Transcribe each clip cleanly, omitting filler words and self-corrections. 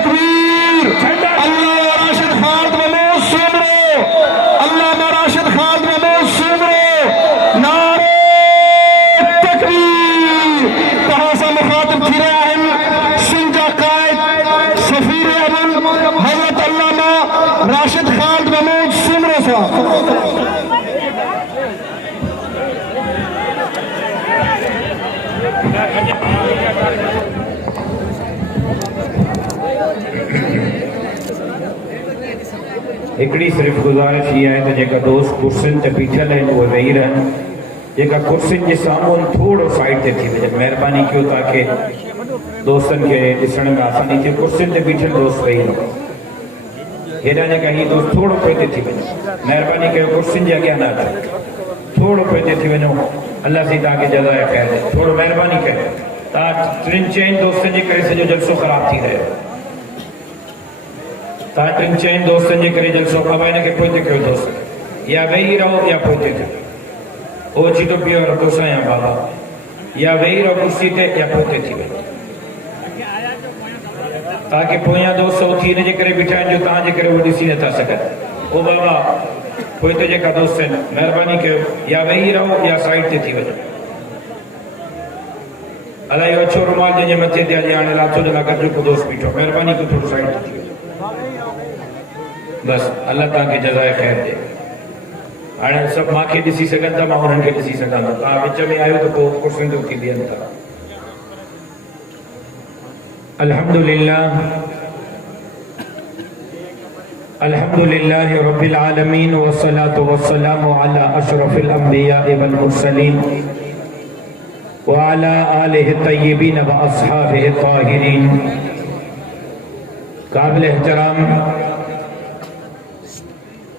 تکبیر اللہ راشد خالد محمود سومرو اللہ راشد خالد محمود سومرو نعرہ تکبیر کہاں سے مخاطب تھی رہے ہیں سنجا قائد سفیر امن حضرت علامہ راشد خالد محمود سومرو صاحب ایکڑی صرف گزارش یہ ہے کہ جیکا دوست کرسن تے پیچھل ہیں وہ وہی رہن جیکا کرسن جی سامون تھوڑو سائٹ تے تھی وجہ مہربانی کیوں تاکہ دوستن کے دسن میں آسانی تھی کرسن تے پیچھل دوست وہی رہو ہیڈا نے کہا ہی دوست تھوڑو پیتے تھی وجہ مہربانی کیوں کرسن جا کیا نہ تھا تھوڑو پیتے تھی وجہ اللہ سے تاکہ جزائے خیر دے تھوڑو مہربانی کرے تاکہ ترین چین دوستن جی کرے سے جو جلسوں خراب تھی رہے تاکہ چین دوستن جی کرے جلسوں کا بائنے کے پوچھتے کیوں دوست یا وہی رہو یا پوچھتے تھے او چیٹو پیو رکھو سا یا بابا یا وہی رہو کرسی تے یا پوچھتے تھی تاکہ پویاں دوست ہوتی نے جے کرے بٹھائیں جو تاں جے کرے وہ ڈیسی نتا سکت او بابا پوچھتے جے کا دوستن مہربانی کے یا وہی رہو یا سائٹ تے تھی وجہ اللہ یہ اچھو رمال جنجے مچے دیا جی آنے لاتھو جلا کر جو کو دوست بیٹھو مہربانی کو تھوڑو سائٹ تے تھی بس اللہ تاکہ جزائے خیر دے آنے سب ماں کے دسی سکن تھا ماں انہوں کے دسی سکن تھا آپ بچہ میں آئے تو کو کرسن تو کی دیا تھا الحمدللہ رب العالمین والصلاة والسلام على اشرف الانبیاء والمرسلین وعلى آلہ الطیبین واصحابہ الطاہرین قابل احترام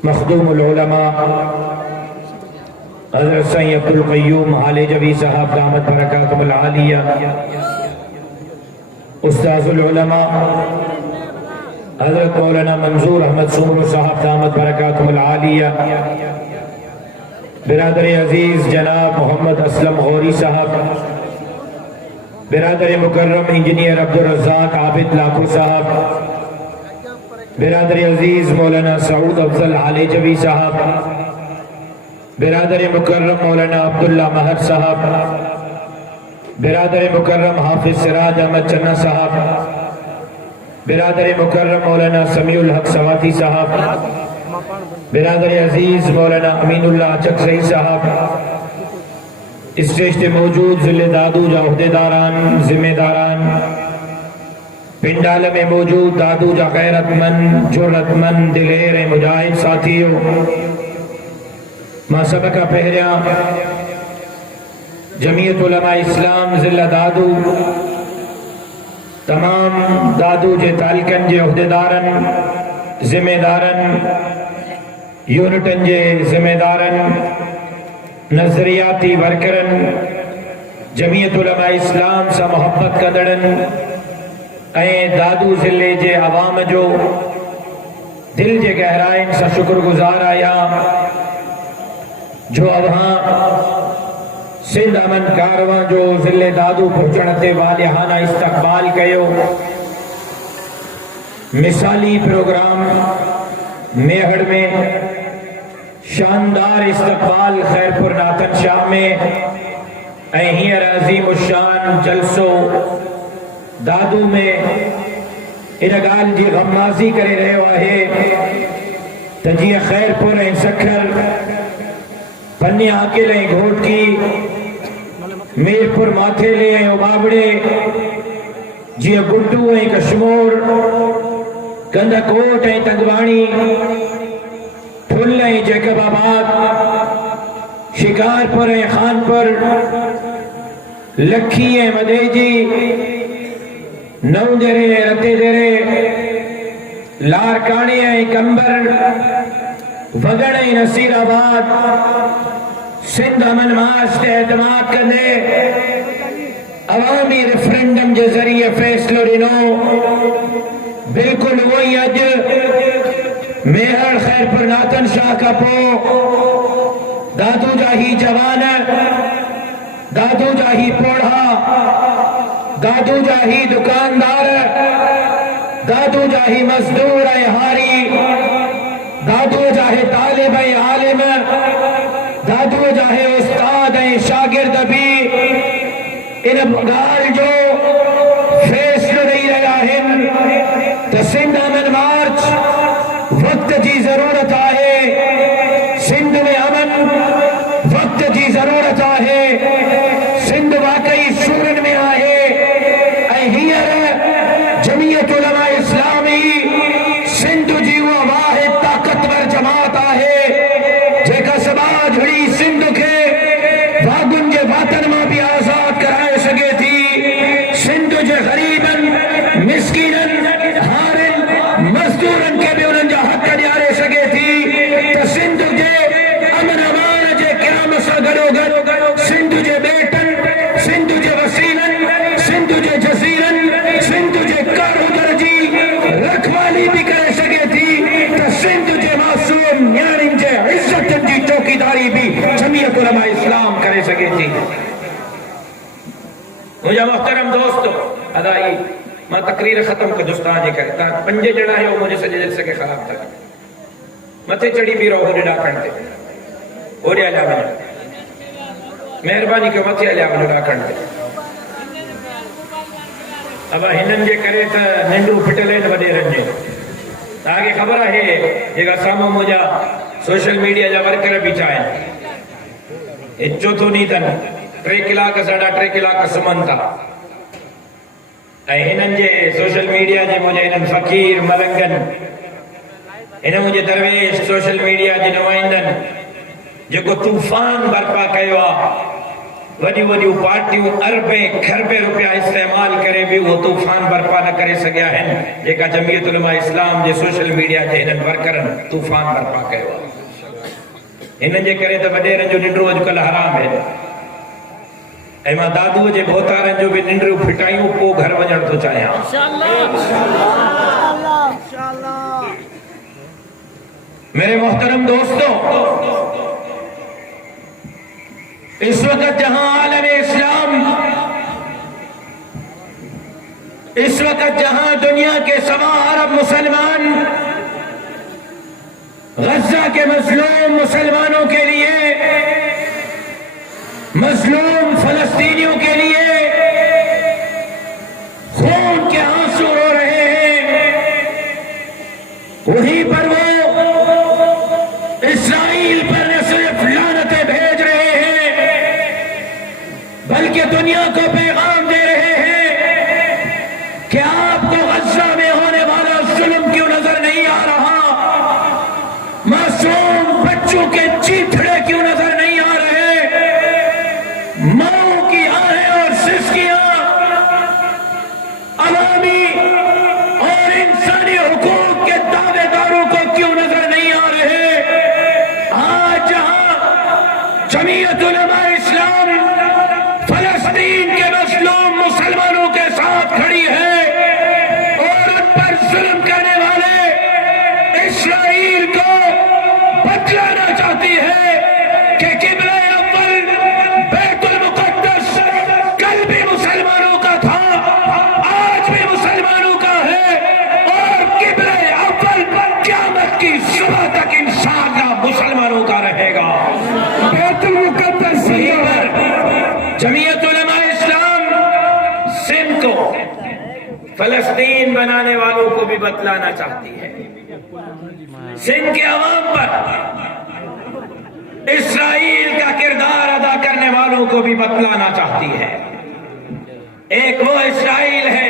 مخدوم العلماء حضرت سید عبدالقیوم حال جوی صاحب دامت برکاتم العالیہ استاذ العلماء حضرت مولانا منظور احمد سومرو صاحب دامت برکاتم العالیہ برادر عزیز جناب محمد اسلم غوری صاحب برادر مکرم انجینئر عبدالرزاق عابد لاکھو صاحب برادر عزیز مولانا سعود افضل علی جوی صاحب برادر مکرم مولانا عبداللہ مہر صاحب برادر مکرم حافظ سراج احمد چنہ صاحب برادر مکرم مولانا سمیع الحق سواتی صاحب برادر عزیز مولانا امین اللہ چکسئی صاحب اسٹیج تے موجود ضلع دادو جا عہدیداران ذمہ داران پنڈال میں موجود دادو جا غیرت مند جرت مند دلیر مجاہد ساتھیوں ماں سبقہ پہریا جمعیت علماء اسلام ضلع دادو تمام دادو جے تالکن جے عہدیدارن ذمہ دارن یونٹن جے ذمہ دارن نظریاتی ورکرن جمعیت علماء اسلام سا محبت کدڑن اے دادو ضلع جے عوام جو دل جے گہرائن سا شکر گزار آیا جو ابہاں سندھ امن کارواں جو ضلع دادو پہنچنتے والہانہ استقبال کیو مثالی پروگرام میہڑ میں شاندار استقبال خیرپور ناتن شاہ میں اہیر عظیم الشان جلسو دادو میں انگال جی غمازی کرے رہے واہے تجیہ خیرپور ہیں سکھر پنی آکے لیں گھوٹ کی میرپور ماتھے لے ہیں ابابڑے جی گڈو ہیں کشمور گندہ کوٹ ہیں تنگوانی پھل ہیں جیکب آباد شکار پر ہیں خان پر لکھی ہیں مدیجی نو جرے رتے جرے لارکانی ہیں کمبر وگڑ ہیں نصیر آباد سندھ امن مارچ تے اعتماد کرنے عوامی ریفرنڈم کے ذریعے فیصلہ ڈنو بالکل وہی اج میہر خیرپور ناتن شاہ کا پو دادو جاہی جوان دادو جاہی پوڑھا دادو جاہی دکاندار دادو جاہی مزدور اے ہاری، دادو جاہے طالب اے عالم، دادو جاہے استاد اے شاگرد بھی ان گال جو فیصلہ نہیں رہا ہے تو سندھ امن مارچ وقت جی ضرورت آئے، سندھ میں امن وقت جی ضرورت آئے، سندھ واقعی سورن میں آئے، اے ہیر جمعیت علماء اسلامی سندھ جی وہ واحد طاقتور جماعت آئے جے کا سماج ہوئی سندھ کے واگن جے وطن میں بھی آزاد کرائے سکے تھی، سندھ جے غریبن مسکینن ہارن مزدورن کے بھی انہوں جا حق دیارے سکے تھی، تو سندھ جے امن امان جے قیام سا گڑو گڑ، سندھ جے بیٹن، سندھ جے وسیلن، سندھ جے جزیرن، سندھ جے کارو درجی رکھوالی بھی کرے سکے تھی، تو سندھ جے معصوم نیارن جے عزت جی چوکیداری بھی جمعیت علماء اسلام کرے سکے تھی۔ مجھے محترم دوستو ادائی میں تقریر ختم کا دوستان جے کرتا پنجے جڑا ہے وہ مجھے سجے جلسے کے خلاف تھا متے چڑی بھی رہو ڈا کرتے ہو رہا جا بنا مہربانی کے متے علی آپ ڈا کرتے اب ہنن جے کرے تا ننڈو پھٹلے وڈے رنجے آگے خبر ہے جگہ سامو مجھا سوشل میڈیا جا ورکر بھی چاہیں اچو تو نہیں تن 3 کلاک ساڑھا 3 کلاک سمن تھا ہنن جے سوشل میڈیا جے مجھے ہنن فقیر ملنگن ہنن مجھے درویش سوشل میڈیا جے نمائندن جو کو طوفان برپا کہوا وڈی وڈی پارٹیوں اربیں کھربیں روپیہ استعمال کرے بھی وہ طوفان برپا نہ کرے سکیا ہیں جے کا جمعیت علماء اسلام جے سوشل میڈیا جے ہنن ورکرن طوفان برپا کہوا ہنن جے کرے تو وڈیرن جو ننڈرو اج کل حرام ہے ایما دادو جے بہتارن جو بھی ننڈرو پھٹائیوں کو گھر وجن تو چاہیں میرے محترم دوستو اس وقت جہاں عالم اسلام اس وقت جہاں دنیا کے سوا عرب مسلمان غزہ کے مظلوم مسلمانوں کے لیے مظلوم فلسطینیوں کے لیے خون کے آنسو رو رہے ہیں وہیں پر وہ اسرائیل پر نہ صرف لعنتیں بھیج رہے ہیں بلکہ دنیا کو پیغام دے رہے ہیں کہ آپ کو غزہ میں ہونے والا ظلم کیوں نظر نہیں آ رہا، معصوم بچوں کے چیتھڑے کیوں نظر نہیں آ رہے، ماؤں کی آہیں اور سسکیاں عوامی اور انسانی حقوق کے دعوے داروں کو کیوں نظر نہیں آ رہے۔ آج جہاں جمعیت علماء اسلام فلسطین کے مظلوم مسلمانوں کے ساتھ کھڑی ہے اور ان پر ظلم کرنے والے اسرائیل کو بتلانا چاہتی ہے کہ قبلہ اول بیت المقدس کل بھی مسلمانوں کا تھا، آج بھی مسلمانوں کا ہے اور قبلہ اول قیامت کی صبح تک انشاءاللہ مسلمانوں کا رہے گا۔ بیت المقدس جمعیت علماء اسلام سندھ کو فلسطین بنانے والوں کو بھی بتلانا چاہتی ہے، سندھ کے عوام پر اسرائیل کا کردار ادا کرنے والوں کو بھی بتلانا چاہتی ہے۔ ایک وہ اسرائیل ہے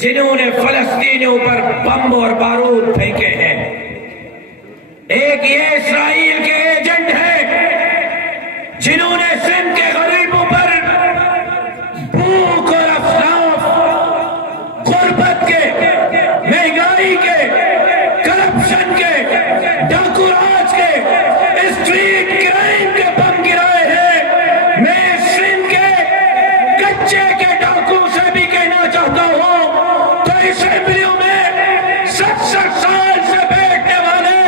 جنہوں نے فلسطینیوں پر بم اور بارود پھینکے ہیں، ایک یہ اسرائیل کے ایجنٹ ہیں جنہوں نے سندھ کے غریبوں پر بھوک اور افلاف، غربت کے، مہنگائی کے، کرپشن کے، ڈاکو راج کے، اسٹریٹ کرائم کے بم گرائے ہیں۔ میں سندھ کے کچے کے ڈاکو سے بھی کہنا چاہتا ہوں تو اسمبلیوں میں 60 سال سے بیٹھنے والے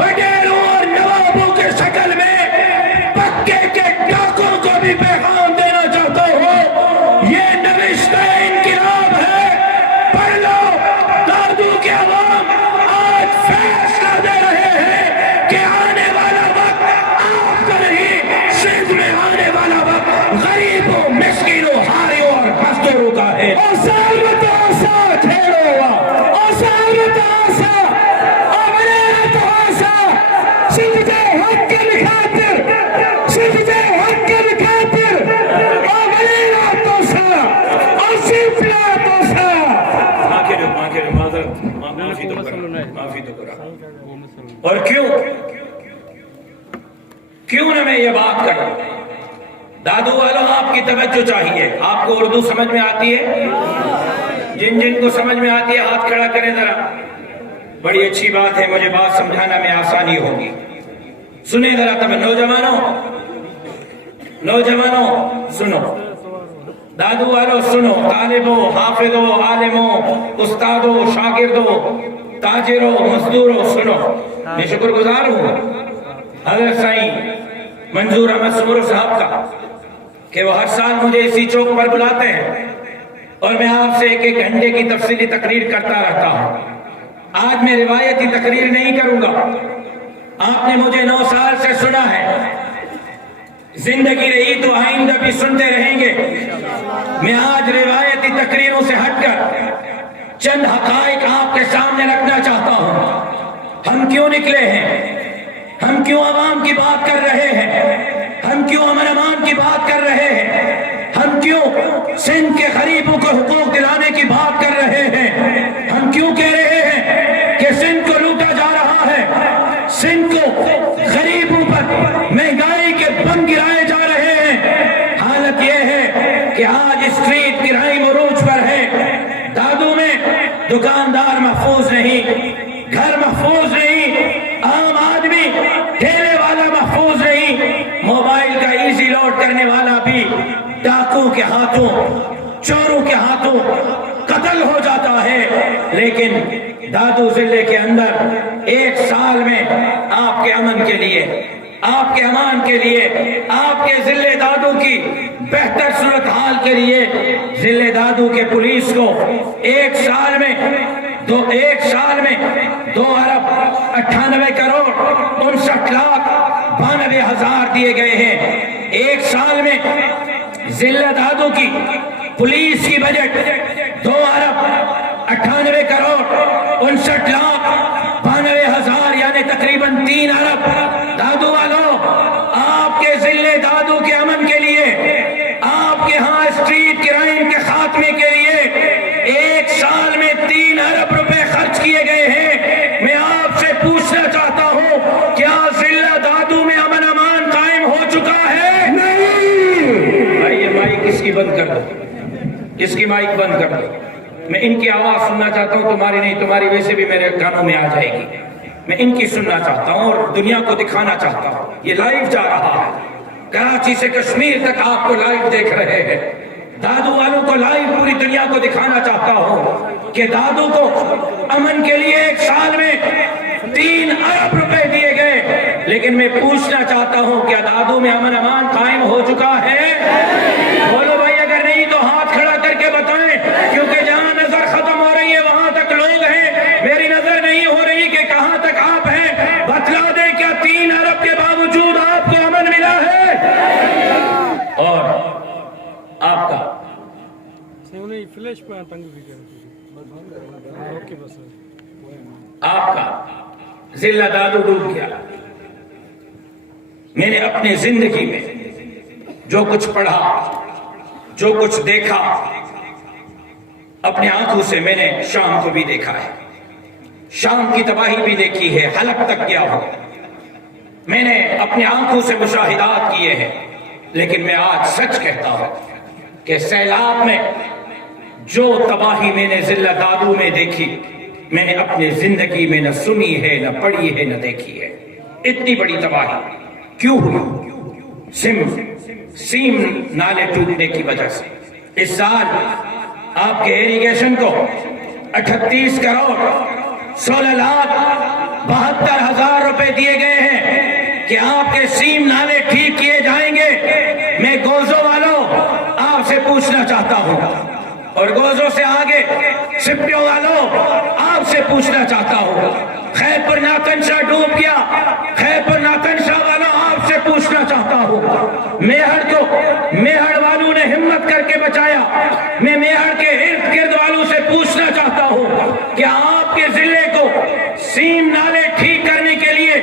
وڈیروں اور نوابوں کے شکل میں پکے کے ڈاکوں کو بھی پیغام دینا چاہتا ہوں، یہ نوشتہ انقلاب ہے، پڑھ لو اور کیوں نہ میں یہ بات کروں؟ دادو والوں آپ کی توجہ چاہیے. آپ کو اردو سمجھ میں آتی ہے؟ جن کو سمجھ میں آتی ہے ہاتھ کھڑا کریں ذرا. بڑی اچھی بات ہے, مجھے بات سمجھانا میں آسانی ہوگی. سنیں ذرا تم نوجوانوں سنو, دادو والوں سنو, طالبوں, حافظوں, عالموں, استادوں, شاگردوں, تاجروں, مزدوروں سنو. میں شکر گزار ہوں حضرت سائیں منظور احمد سمرو صاحب کا کہ وہ ہر سال مجھے اسی چوک پر بلاتے ہیں اور میں آپ سے ایک گھنٹے کی تفصیلی تقریر کرتا رہتا ہوں. آج میں روایتی تقریر نہیں کروں گا. آپ نے مجھے 9 سال سے سنا ہے, زندگی رہی تو آئندہ بھی سنتے رہیں گے. میں آج روایتی تقریروں سے ہٹ کر چند حقائق آپ کے سامنے رکھنا چاہتا ہوں. ہم کیوں نکلے ہیں, ہم کیوں عوام کی بات کر رہے ہیں, ہم کیوں امن امان کی بات کر رہے ہیں, ہم کیوں سندھ کے غریبوں کو حقوق دلانے کی بات کر رہے ہیں, ہم کیوں کہہ رہے ہیں کہ سندھ کو لوٹا جا رہا ہے, سندھ کو غریبوں پر مہنگائی کے بم گرائے جا رہے ہیں. حالت یہ ہے کہ آج اسٹریٹ کرائم عروج پر ہے. دادو میں دکاندار محفوظ نہیں, گھر محفوظ نہیں, عام آدمی ٹھیلے والا محفوظ نہیں, موبائل کا ایزی لوڈ کرنے والا بھی ڈاکوں کے ہاتھوں, چوروں کے ہاتھوں قتل ہو جاتا ہے. لیکن دادو ضلع کے اندر 1 سال میں آپ کے امن کے لیے, آپ کے امان کے لیے, آپ کے ضلع دادو کی بہتر صورتحال کے لیے ضلع دادو کے پولیس کو 1 سال میں 2 ارب 98 کروڑ 59 لاکھ 92 ہزار دیے گئے ہیں. 1 سال میں ضلع دادو کی پولیس کی بجٹ 2 ارب 98 کروڑ 59 لاکھ 92 ہزار یعنی تقریباً 3 ارب. دادو والوں, آپ کے ضلع دادو کے امن کے لیے, آپ کے ہاں اسٹریٹ کرائم کے خاتمے کے لیے 1 سال میں 3 ارب روپے خرچ کیے گئے ہیں. میں آپ سے پوچھنا چاہتا ہوں, کیا ضلع دادو میں امن امان قائم ہو چکا ہے؟ نہیں. بھائی یہ مائک اس کی بند کر دو, اس کی مائک بند کر دو. میں ان کی آواز سننا چاہتا ہوں, تمہاری نہیں. تمہاری ویسے بھی میرے کانوں میں آ جائے گی. میں ان کی سننا چاہتا ہوں اور دنیا کو دکھانا چاہتا ہوں. یہ لائیو جا رہا ہے, کراچی سے کشمیر تک آپ کو لائیو دیکھ رہے ہیں. دادو والوں کو لائیو پوری دنیا کو دکھانا چاہتا ہوں کہ دادو کو امن کے لیے 1 سال میں 3 ارب روپے دیے گئے. لیکن میں پوچھنا چاہتا ہوں, کیا دادو میں امن امان قائم ہو چکا ہے؟ بولو بھائی, اگر نہیں تو ہاتھ کھڑا کر کے بتائیں, کیونکہ جہاں نظر ختم ہو رہی ہے وہاں تک لوگ ہیں. میری نظر نہیں ہو رہی کہ کہاں تک آپ ہیں. بتلا دیں, کیا 3 ارب کے باوجود آپ کو امن ملا ہے؟ اور آپ کا ضلع دادو ڈوب گیا. میں نے اپنی زندگی میں جو کچھ پڑھا, جو کچھ دیکھا, اپنے آنکھوں سے میں نے شام کو بھی دیکھا ہے, شام کی تباہی بھی دیکھی ہے, حلب تک گیا ہوں. میں نے اپنے آنکھوں سے مشاہدات کیے ہیں. لیکن میں آج سچ کہتا ہوں کہ سیلاب میں جو تباہی میں نے ضلع دادو میں دیکھی, میں نے اپنی زندگی میں نہ سنی ہے, نہ پڑھی ہے, نہ دیکھی ہے. اتنی بڑی تباہی کیوں ہوئی؟ سیم نالے ٹوٹنے کی وجہ سے. اس سال آپ کے ایریگیشن کو 38 کروڑ 16 لاکھ 72 ہزار روپے دیے گئے ہیں کہ آپ کے سیم نالے ٹھیک کیے جائیں گے. میں گوزو والوں آپ سے پوچھنا چاہتا ہوں, اور گوزو سے آگے سپیو والوں آپ سے پوچھنا چاہتا ہوں. خیبر ناتن شاہ ڈوب گیا, خیبر ناتن شاہ والوں آپ سے پوچھنا چاہتا ہوں. میہر والوں نے ہمت کر کے بچایا. میں میہر کے ارد گرد والوں سے پوچھنا چاہتا ہوں کہ آپ کے ضلع کو سیم نالے ٹھیک کرنے کے لیے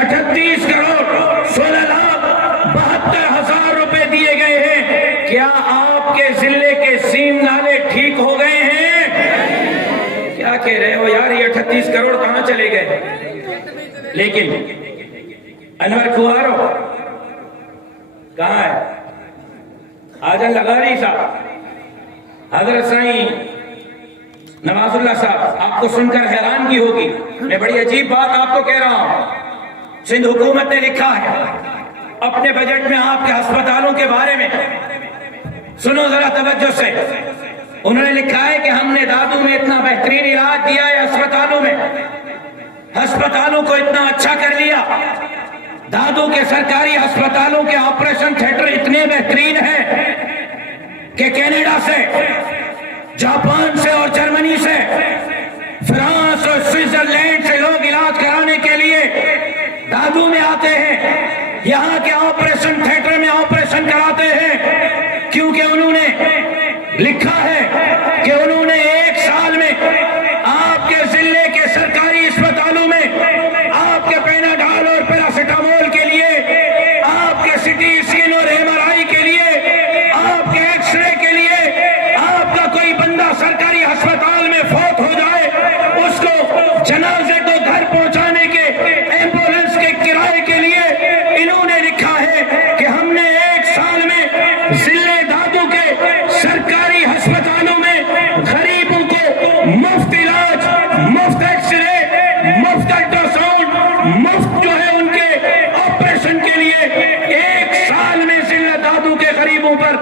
38 کروڑ 16 لاکھ 72 ہزار روپے دیے گئے ہیں. کیا آپ کے ضلع کے سیم نالے ٹھیک ہو گئے ہیں؟ کیا کہہ رہے ہو یار، یہ 38 کروڑ کہاں چلے گئے؟ لیکن انور کھوارو کہاں ہے؟ آجن لغاری صاحب، حضرت سائیں نواز اللہ صاحب، آپ کو سن کر حیران کی ہوگی. میں بڑی عجیب بات آپ کو کہہ رہا ہوں. سندھ حکومت نے لکھا ہے اپنے بجٹ میں آپ کے ہسپتالوں کے بارے میں، سنو ذرا توجہ سے. انہوں نے لکھا ہے کہ ہم نے دادو میں اتنا بہترین علاج دیا ہے، ہسپتالوں میں ہسپتالوں کو اتنا اچھا کر لیا. دادو کے سرکاری ہسپتالوں کے آپریشن تھیٹر اتنے بہترین ہیں کہ کینیڈا سے، جاپان سے اور جرمنی سے، فرانس اور سوئٹزرلینڈ سے لوگ علاج کرانے کے لیے دادو میں آتے ہیں، یہاں کے آپریشن تھیٹر میں آپریشن کراتے ہیں، کیونکہ انہوں نے لکھا ہے کہ انہوں نے 1 سال میں آپ کے ضلع کے سرکاری اسپتالوں میں آپ کے پیناڈال اور پیراسیٹامول کے لیے، آپ کے سٹی اسکین اور MRI کے لیے، آپ کے ایکس رے کے لیے، آپ کا کوئی بندہ سرکاری ہسپتال میں فوت ہو جائے، اس کو جنازے کو گھر پہنچانے کے ایمبولینس کے کرائے کے لیے انہوں نے لکھا ہے کہ ہم نے 1 سال میں ضلع دادو کے سرکاری ہسپتالوں میں غریبوں کو مفت علاج، مفت ایکس رے، مفت الٹراساؤنڈ، مفت جو ہے ان کے آپریشن کے لیے 1 سال میں ضلع دادو کے غریبوں پر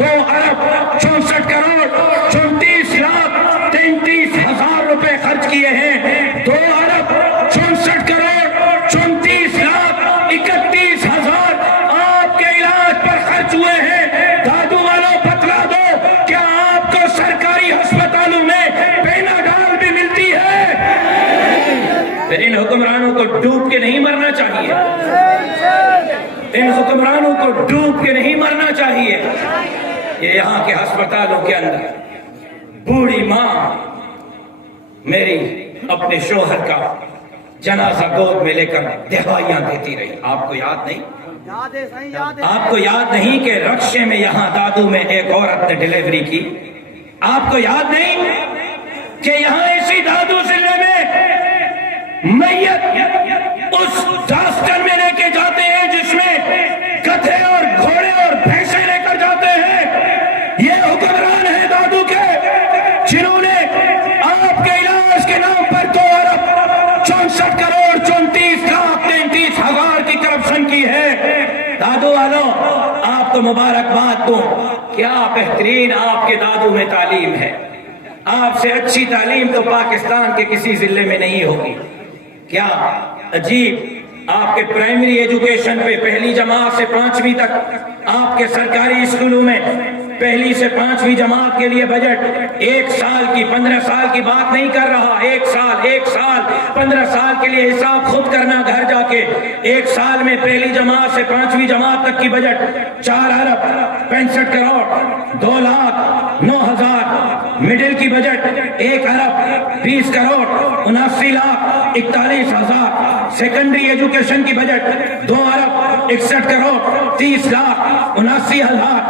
2 ارب 64 کروڑ 34 لاکھ 33 ہزار روپے خرچ کیے ہیں. 2 ارب 64 کروڑ 34 لاکھ 31 ہزار آپ کے علاج پر خرچ ہوئے ہیں. دادو والوں بتلا دو، کیا آپ کو سرکاری ہسپتالوں میں پیناڈال بھی ملتی ہے؟ پھر ان حکمرانوں کو ڈوب کے نہیں مرنا چاہیے، ان حکمرانوں کو ڈوب کے نہیں مرنا چاہیے. یہ یہاں کے ہسپتالوں کے اندر بوڑھی ماں میری اپنے شوہر کا جنازہ گود میں لے کر دہائیاں دیتی رہی. آپ کو یاد نہیں؟ آپ کو یاد نہیں کہ رکشے میں یہاں دادو میں ایک عورت نے ڈیلیوری کی؟ آپ کو یاد نہیں کہ یہاں اسی دادو ضلع میں میت اس ڈاسٹر میں لے کے جاتے ہیں جس میں گدھے اور گھوڑے اور بھینسیں لے کر جاتے ہیں؟ یہ حکمران ہیں دادو کے، جنہوں نے آپ کے علاج کے نام پر 2 ارب 64 کروڑ 34 لاکھ 33 ہزار کی کرپشن کی ہے. دادو والوں، آپ کو مبارکباد دوں، کیا بہترین آپ کے دادو میں تعلیم ہے. آپ سے اچھی تعلیم تو پاکستان کے کسی ضلع میں نہیں ہوگی. کیا عجیب، آپ کے پرائمری ایجوکیشن پہ 1 جماعت سے 5ویں تک آپ کے سرکاری اسکولوں میں 1 سے 5ویں جماعت کے لیے بجٹ 1 سال کی 15 سال کی بات نہیں کر رہا، 1 سال 15 سال کے لیے حساب خود کرنا گھر جا کے. 1 سال میں 1 جماعت سے 5ویں جماعت تک کی بجٹ 4 ارب 65 کروڑ 2 لاکھ 9 ہزار. مڈل کی بجٹ 1 ارب 20 کروڑ 79 لاکھ 41 ہزار. سیکنڈری ایجوکیشن کی بجٹ 2 ارب 61 کروڑ 30 لاکھ 79 ہزار.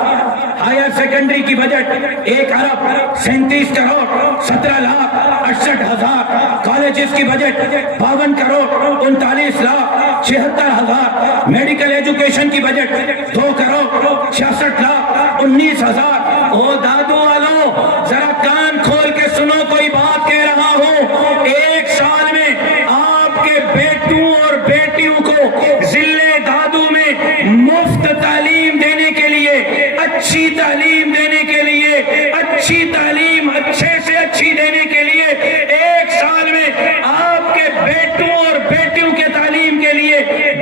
ہائر سیکنڈری کی بجٹ 1 ارب 37 کروڑ 17 لاکھ 68 ہزار. کالجز کی بجٹ 52 کروڑ 39 لاکھ 76 ہزار. میڈیکل ایجوکیشن کی بجٹ 2 کروڑ 66 لاکھ 19 ہزار. او دادو والوں، ذرا کان کھول کے سنو، کوئی بات کہہ رہا ہوں. 1 سال میں آپ کے بیٹوں اور بیٹیوں کو ضلع دادو میں مفت تعلیم دینے کے لیے، اچھی تعلیم دینے کے لیے، اچھی تعلیم اچھے سے اچھی دینے کے لیے 1 سال میں آپ کے بیٹوں اور بیٹیوں کے تعلیم کے لیے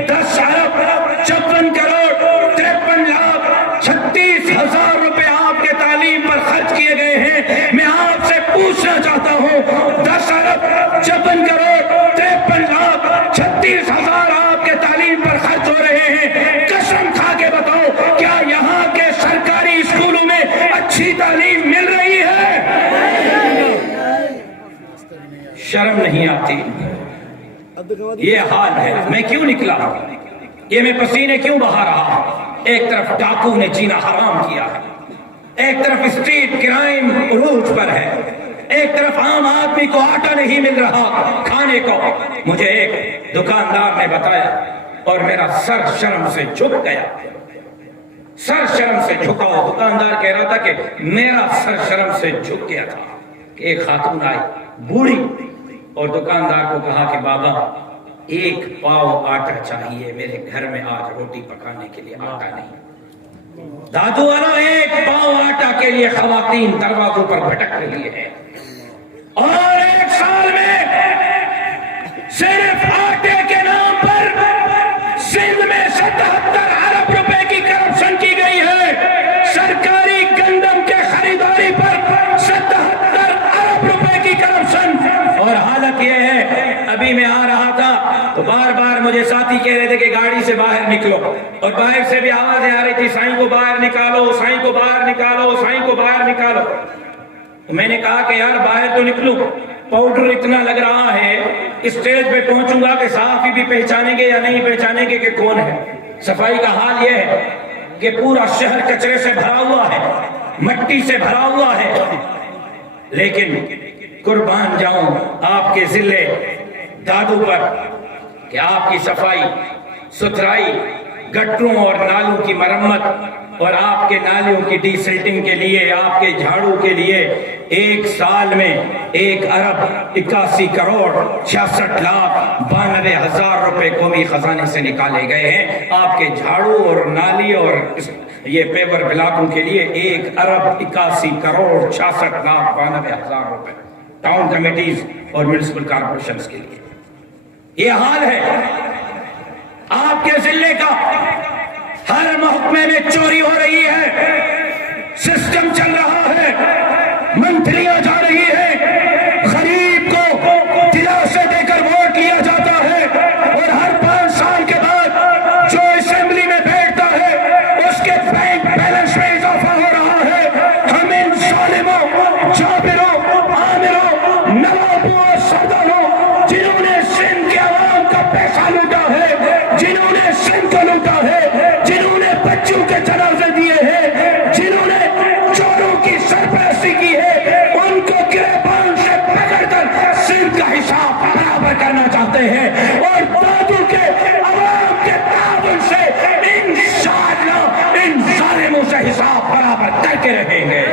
10 ارب 54 کروڑ 53 لاکھ 36 ہزار روپے آپ کے تعلیم پر خرچ کیے گئے ہیں. میں آپ سے پوچھنا چاہتا ہوں، 10 ارب 54 کروڑ 53 لاکھ 36 ہزار آپ کے تعلیم پر خرچ ہو رہے ہیں. قسم کھا کے بتاؤ، کیا یہاں کے سرکاری اسکولوں میں اچھی تعلیم مل رہی ہے؟ شرم نہیں آتی؟ یہ حال ہے. میں کیوں نکلا؟ یہ میں پسینے کیوں بہا رہا؟ ایک طرف ڈاکو نے جینا حرام کیا ہے، ایک طرف اسٹریٹ کرائم عروج پر ہے، ایک طرف عام آدمی کو آٹا نہیں مل رہا کھانے کو. مجھے ایک دکاندار نے بتایا اور میرا سر شرم سے جھک گیا. سر شرم سے جھکا. دکاندار کہہ رہا تھا کہ میرا سر شرم سے جھک گیا تھا کہ ایک خاتون آئی بوڑھی اور دکاندار کو کہا کہ بابا ایک پاؤ آٹا چاہیے، میرے گھر میں آج روٹی پکانے کے لیے آٹا نہیں. دادو والا ایک پاؤ آٹا کے لیے خواتین دروازوں پر بھٹک رہی ہے. اور ایک سال میں صرف آٹے کے نام پر سندھ میں 77 ارب روپے کی کرپشن کی گئی ہے. سرکاری گندم کے خریداری پر 77 ارب روپے کی کرپشن. اور حالت یہ ہے، ابھی میں آ رہا تھا تو بار بار مجھے ساتھی کہہ رہے تھے کہ گاڑی سے باہر نکلو، اور باہر سے بھی آوازیں آ رہی تھی سائیں کو باہر نکالو، سائیں کو باہر نکالو، سائیں کو باہر نکالو. تو میں نے کہا کہ یار باہر تو نکلوں، پاؤڈر اتنا لگ رہا ہے، اسٹیج پہ پہنچوں گا کہ صحافی بھی پہچانیں گے یا نہیں پہچانیں گے کہ کون ہے. صفائی کا حال یہ ہے کہ پورا شہر کچرے سے بھرا ہوا ہے، مٹی سے بھرا ہوا ہے. لیکن قربان جاؤں آپ کے ضلع دادو پر کہ آپ کی صفائی ستھرائی، گٹروں اور نالوں کی مرمت اور آپ کے نالیوں کی ڈی سلٹنگ کے لیے، آپ کے جھاڑو کے لیے ایک سال میں 1 ارب 81 کروڑ 66 لاکھ 92 ہزار روپے قومی خزانے سے نکالے گئے ہیں. آپ کے جھاڑو اور نالی اور یہ پیور بلاکوں کے لیے 1 ارب 81 کروڑ 66 لاکھ 92 ہزار روپے ٹاؤن کمیٹیز اور میونسپل کارپوریشنز کے لیے. یہ حال ہے آپ کے ضلع کا. ہر محکمے میں چوری ہو رہی ہے، سسٹم چل رہا ہے، منتریاں جا رہی ہے، غریب کو دلاسے دے کر ووٹ لیا جاتا ہے، اور ہر 5 سال کے بعد جو اسمبلی میں بیٹھتا ہے اس کے بینک بیلنس میں اضافہ ہو رہا ہے. ہم ان ظالموں، جابروں، عامروں، نوابوں اور سرداروں جنہوں نے سندھ کے عوام کا پیسہ لوٹا ہے، جنہوں نے سندھ کو لوٹا ہے، جنہوں نے بچوں کے جنازے دیے ہیں، جنہوں نے چوروں کی سرپرستی کی ہے، ان کو گریبان سے پکڑ کر سندھ کا حساب برابر کرنا چاہتے ہیں. اور دادو کے عوام کے تعاون سے انشاءاللہ ان ظالموں سے حساب برابر کر کے رہیں گے.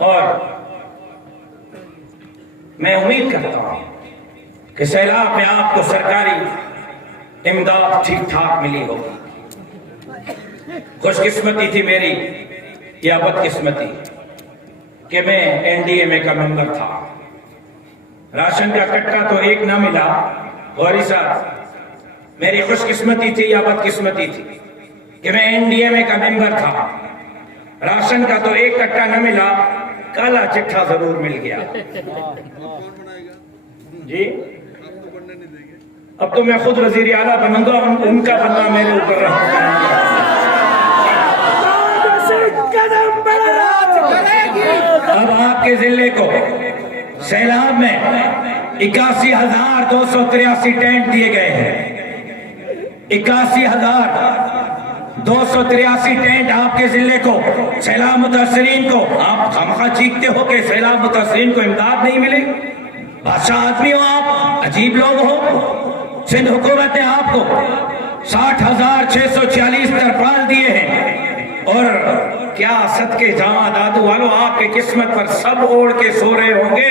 اور میں امید کرتا ہوں کہ سیلاب میں آپ کو سرکاری امداد ٹھیک ٹھاک ملی ہوگی. خوش قسمتی تھی میری یا بد قسمتی کہ میں NDMA کا ممبر تھا. راشن کا کٹا تو ایک نہ ملا. غوری صاحب، میری خوش قسمتی تھی یا بد قسمتی تھی کہ میں NDMA کا ممبر تھا. راشن کا تو ایک کٹا نہ ملا، کالا چٹھا ضرور مل گیا. جی اب تو میں خود وزیر اعلیٰ بنوں گا، ان کا بننا میرے اوپر رہا. اب آپ کے ضلع کو سیلاب میں 81,283 ٹینٹ دیے گئے ہیں. 81,283 ٹینٹ آپ کے ضلع کو سیلاب متاثرین کو. آپ خامخواہ چیختے ہو کہ سیلاب متاثرین کو امداد نہیں ملے. بادشاہ آدمی ہو آپ، عجیب لوگ ہو. سندھ حکومت نے آپ کو 60,646 ترپال دیے ہیں. اور کیا صدقے جہاں دادو والوں آپ کے قسمت پر سب اوڑھ کے سو رہے ہوں گے.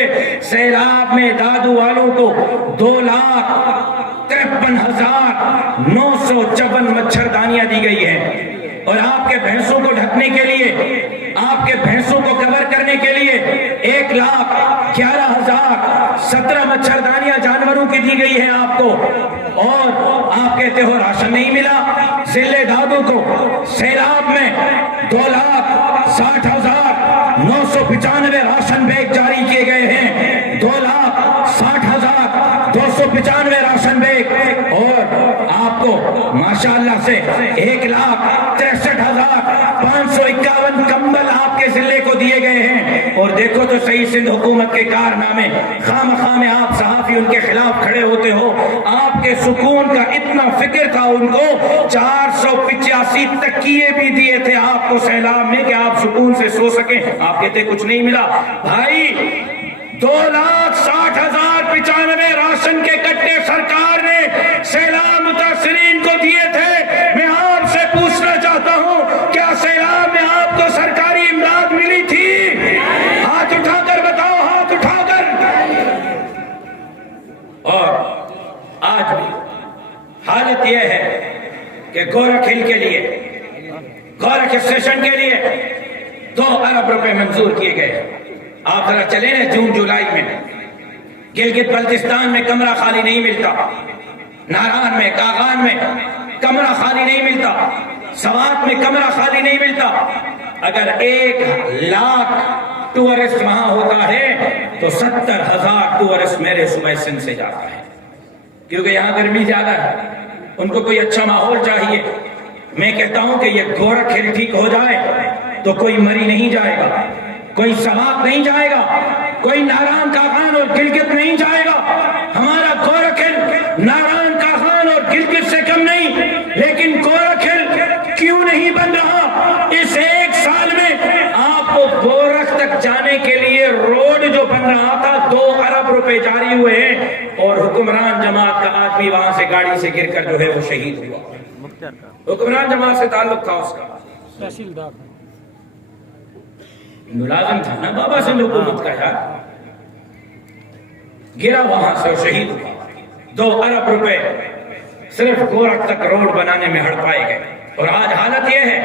سیلاب میں دادو والوں کو 2,53,954 مچھردانیاں دی گئی ہیں. اور آپ کے بھینسوں کو ڈھکنے کے لیے، آپ کے بھینسوں کو کور کرنے کے لیے 1,11,017 مچھردانیاں جانوروں کی دی گئی ہیں آپ کو. اور آپ کہتے ہو راشن نہیں ملا. ضلع دادو کو سیلاب میں 2,60,995 راشن بیگ جاری کیے گئے ہیں. 2,60,295 راشن بیگ. اور آپ کو ماشاءاللہ سے 1,63,551 کمبل سندھ حکومت کے کارنامے خامخواہ میں آپ صحافی ان کے خلاف کھڑے ہوتے ہو. آپ کے سکون کا اتنا فکر تھا ان کو 485 تکیے بھی دیے تھے آپ کو سیلاب میں کہ آپ سکون سے سو سکیں. آپ کہتے کچھ نہیں ملا. بھائی 2,60,095 راشن کے کٹے سرکار نے سیلاب متاثرین کو دیے تھے. میں آپ سے پوچھنا چاہتا ہوں کیا سیلاب میں آپ کو سرکاری امداد ملی تھی؟ ہاتھ اٹھا کر بتاؤ, ہاتھ اٹھا کر. اور آج بھی حالت یہ ہے کہ گورکھ ہل کے لیے, گورکھ اسٹیشن کے لیے 2 ارب روپے منظور کیے گئے. آپ ذرا چلیں نا جون جولائی میں گلگت بلتستان میں کمرہ خالی نہیں ملتا, ناران میں, کاغان میں کمرہ خالی نہیں ملتا, سوات میں کمرہ خالی نہیں ملتا. اگر 1,00,000 ٹورسٹ وہاں ہوتا ہے تو 70,000 ٹورسٹ میرے صوبہ سندھ سے جاتا ہے, کیونکہ یہاں گرمی زیادہ ہے, ان کو کوئی اچھا ماحول چاہیے. میں کہتا ہوں کہ یہ گورکھ ہل ٹھیک ہو جائے تو کوئی مری نہیں جائے گا, کوئی سوات نہیں جائے گا, کوئی ناران کاغان اور گلگت نہیں جائے گا. ہمارا گورکھ ہل ناران کاغان اور گلگت سے کم نہیں, لیکن گورکھ ہل کیوں نہیں بن رہا؟ اس 1 سال میں آپ کو گورکھ تک جانے کے لیے روڈ جو بن رہا تھا 2 ارب روپے جاری ہوئے ہیں, اور حکمران جماعت کا آدمی وہاں سے گاڑی سے گر کر جو ہے وہ شہید ہوا. حکمران جماعت سے تعلق تھا, اس کا تحصیلدار ملازم تھا نا بابا سندھ حکومت کا یار, گرا وہاں سے شہید ہوا. 2 ارب روپے صرف گورکھ تک روڈ بنانے میں ہڑپائے گئے. اور آج حالت یہ ہے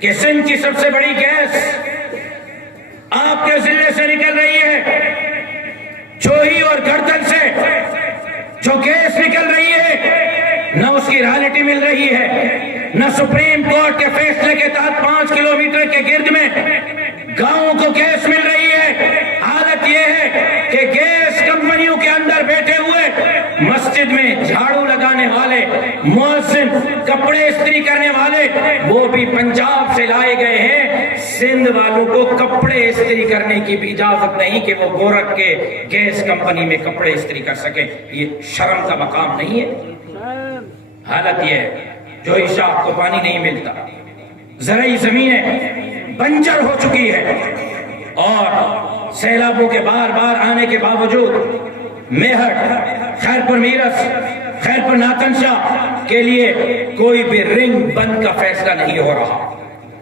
کہ سندھ کی سب سے بڑی گیس آپ کے ضلع سے نکل رہی ہے, چوہی اور گردن سے جو گیس نکل رہی ہے, نہ اس کی رائلٹی مل رہی ہے, نہ سپریم کورٹ کے فیصلے کے تحت 5 کلومیٹر کے گرد میں گاؤں کو گیس مل رہی ہے. حالت یہ ہے کہ گیس کمپنیوں کے اندر بیٹھے ہوئے مسجد میں جھاڑو لگانے والے, مؤذن, کپڑے استری کرنے والے, وہ بھی پنجاب سے لائے گئے ہیں. سندھ والوں کو کپڑے استری کرنے کی بھی اجازت نہیں کہ وہ گورکھ کے گیس کمپنی میں کپڑے استری کر سکیں. یہ شرم کا مقام نہیں ہے. حالت یہ ہے جو شاخ کو پانی نہیں ملتا, زرعی زمینیں بنجر ہو چکی ہے, اور سیلابوں کے بار بار آنے کے باوجود میہٹ, خیرپور میرس, خیرپور ناتن شاہ کے لیے کوئی بھی رنگ بند کا فیصلہ نہیں ہو رہا.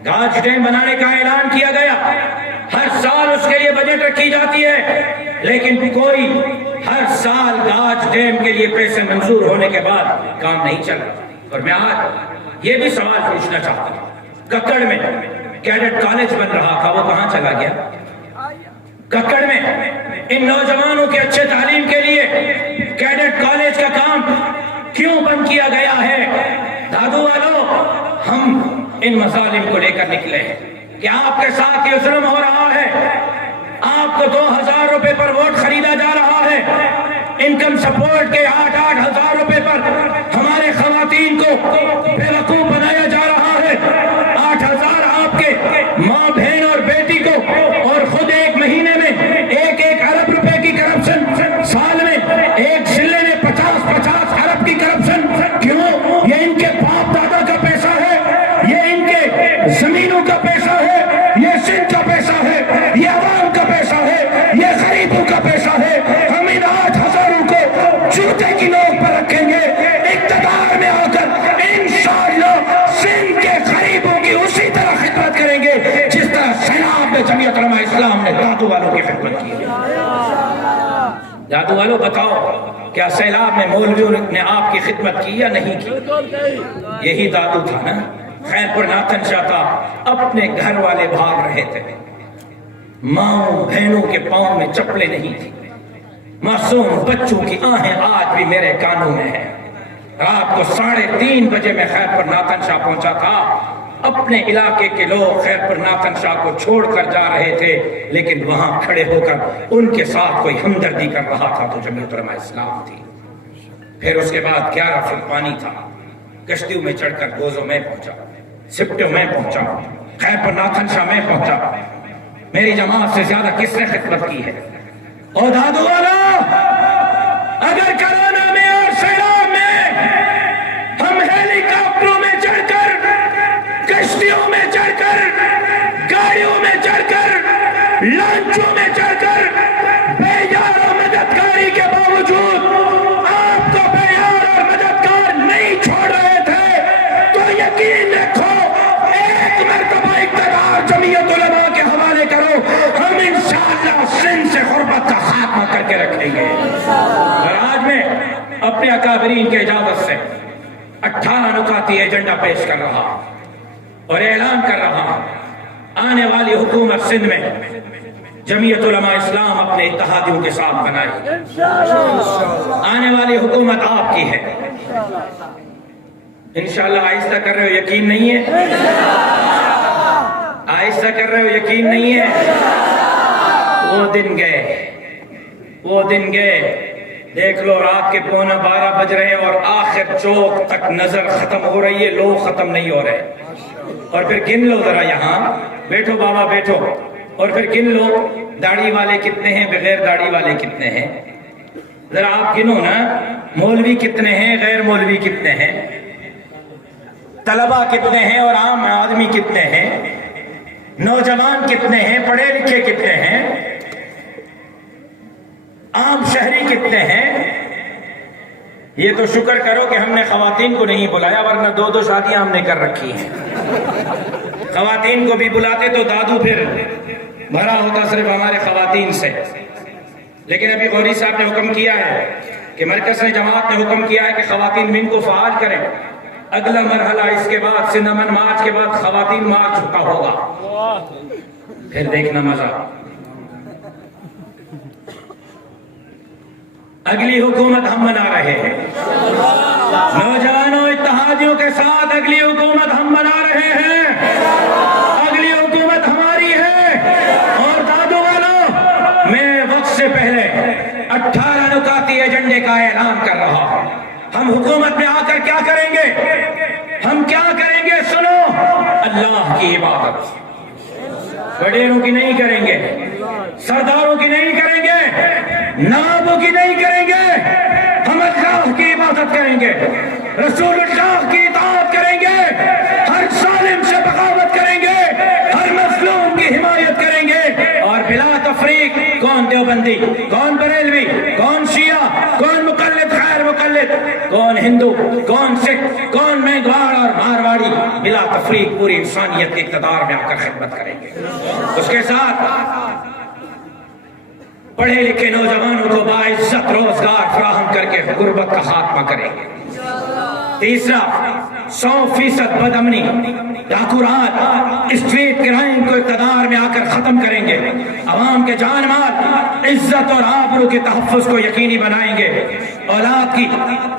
گاج ڈیم بنانے کا اعلان کیا گیا, ہر سال اس کے لیے بجٹ رکھی جاتی ہے, لیکن کوئی ہر سال گاج ڈیم کے لیے پیسے منظور ہونے کے بعد کام نہیں چل رہا. اور میں آج یہ بھی سوال پوچھنا چاہتا ہوں, ککڑ میں کیڈٹ کالج بن رہا تھا, وہ کہاں چلا گیا؟ ککڑ میں ان نوجوانوں کے اچھے تعلیم کے لیے کیڈٹ کالج کا کام کیوں بند کیا گیا ہے؟ دادو والو, ہم ان مظالم کو لے کر نکلے ہیں کہ آپ کے ساتھ یہ ظلم ہو رہا ہے. آپ کو 2,000 روپے پر ووٹ خریدا جا رہا ہے, انکم سپورٹ کے 8,000 روپے پر ہمارے خواتین کو بے وقوف بنایا جا رہا ہے. 8,000 آپ کے ماں, بہن اور بیٹی کو, اور خود 1 مہینے میں 1 ارب روپے کی کرپشن, سال میں ایک ضلع میں 50 ارب کی کرپشن. کیوں؟ یہ ان کے باپ دادا کا پیسہ ہے, یہ ان کے زمینوں کا پیسہ ہے, یہ سندھ کا پیسہ ہے, یہ عوام کا پیسہ ہے, یہ غریبوں کا پیسہ ہے. ہم ان 8,000 کو جوتے کی نوک پر رکھیں گے, اقتدار میں آ کر انشاءاللہ سندھ کے غریبوں کی اسی طرح خدمت کریں گے جس طرح سیلاب میں جمعیت علماء اسلام نے دادو والوں کی خدمت کی ہے. دادو والوں بتاؤ, کیا سیلاب میں مولویوں نے آپ کی خدمت کی یا نہیں کی؟ یہی دادو تھا نا, خیرپور ناتن شاہ تھا, اپنے گھر والے بھاگ رہے تھے, ماؤں بہنوں کے پاؤں میں چپلیں نہیں تھی, معصوم بچوں کی آہیں آج بھی میرے کانوں میں ہیں. رات کو 3:30 بجے میں خیرپور ناتن شاہ پہنچا تھا. اپنے علاقے کے لوگ خیرپور ناتن شاہ کو چھوڑ کر جا رہے تھے, لیکن وہاں کھڑے ہو کر ان کے ساتھ کوئی ہمدردی کر رہا تھا تو جمعیت علماء اسلام تھی. پھر اس کے بعد 11 فٹ پانی تھا, کشتیوں میں چڑھ کر گوزوں میں پہنچا, سپٹوں میں پہنچا, خیرپور ناتن شاہ میں پہنچا. میری جماعت سے زیادہ کس نے خدمت کی ہے؟ اور دادو والا، اگر کرونا میں اور سیلاب میں ہم ہیلی کاپٹروں میں چڑھ کر، کشتیوں میں چڑھ کر، گاڑیوں میں چڑھ کر، لانچوں میں چڑھ کر بے یار اور مددگاری کے باوجود آپ کو بے یار اور مددگار نہیں چھوڑ رہے تھے، تو یقین رکھو ایک مرتبہ اقتدار جمعیت علماء کے حوالے کرو، ہم انشاءاللہ سندھ سے غربت کا خاتمہ کر کے رکھیں گے۔ اور آج میں اپنے اکابرین کے اجازت سے 18 نکاتی ایجنڈا پیش کر رہا اور اعلان کر رہا، آنے والی حکومت سندھ میں جمعیت علماء اسلام اپنے اتحادیوں کے ساتھ بنائے۔ آنے والی حکومت آپ کی ہے انشاءاللہ۔ آہستہ کر رہے ہو، یقین نہیں ہے؟ آہستہ کر رہے ہو، یقین نہیں ہے؟ وہ دن گئے، وہ دن گئے۔ دیکھ لو رات کے 11:15 بج رہے ہیں اور آخر چوک تک نظر ختم ہو رہی ہے، لوگ ختم نہیں ہو رہے۔ اور پھر گن لو ذرا، یہاں بیٹھو بابا بیٹھو، اور پھر گن لو داڑھی والے کتنے ہیں، بغیر داڑھی والے کتنے ہیں، ذرا آپ گنو نا۔ مولوی کتنے ہیں، غیر مولوی کتنے ہیں، طلبہ کتنے ہیں اور عام آدمی کتنے ہیں، نوجوان کتنے ہیں، پڑھے لکھے کتنے ہیں، عام شہری کتنے ہیں۔ یہ تو شکر کرو کہ ہم نے خواتین کو نہیں بلایا، ورنہ 2 شادیاں ہم نے کر رکھی ہیں۔ خواتین کو بھی بلاتے تو دادو پھر بھرا ہوتا صرف ہمارے خواتین سے۔ لیکن ابھی غوری صاحب نے حکم کیا ہے کہ مرکز نے، جماعت نے حکم کیا ہے کہ خواتین ونگ کو فعال کریں۔ اگلا مرحلہ اس کے بعد سندھ امن مارچ کے بعد خواتین مارچ کا ہوگا، پھر دیکھنا مزہ۔ اگلی حکومت ہم بنا رہے ہیں، نوجوانوں اتحادیوں کے ساتھ اگلی حکومت ہم بنا رہے ہیں، اگلی حکومت ہماری ہے۔ اور دادو والوں، میں وقت سے پہلے 18 نکاتی ایجنڈے کا اعلان کر رہا ہوں۔ ہم حکومت میں آ کر کیا کریں گے؟ ہم کیا کریں گے؟ سنو، اللہ کی عبادت وڈیروں کی نہیں کریں گے، سرداروں کی نہیں کریں گے، نوابوں کی نہیں کریں گے، ہم اللہ کی عبادت کریں گے، رسول اللہ کی اطاعت کریں گے، ہر ظالم سے بغاوت کریں گے، ہر مظلوم کی حمایت کریں گے، اور بلا تفریق کون دیوبندی، کون بریلوی، کون شیعہ، کون مقلد غیر مقلد، کون ہندو، کون سکھ، کون میگھواڑ اور مارواڑی، بلا تفریق پوری انسانیت کے اقتدار میں آ کر خدمت کریں گے۔ اس کے ساتھ پڑھے لکھے نوجوانوں کو باعزت روزگار فراہم کر کے غربت کا خاتمہ کریں گے۔ تیسرا، 100% بد امنی، ڈاکورات، اسٹریٹ کرائم کو اقتدار میں آ کر ختم کریں گے، عوام کے جان مال، عزت اور آبرو کے تحفظ کو یقینی بنائیں گے، اولاد کی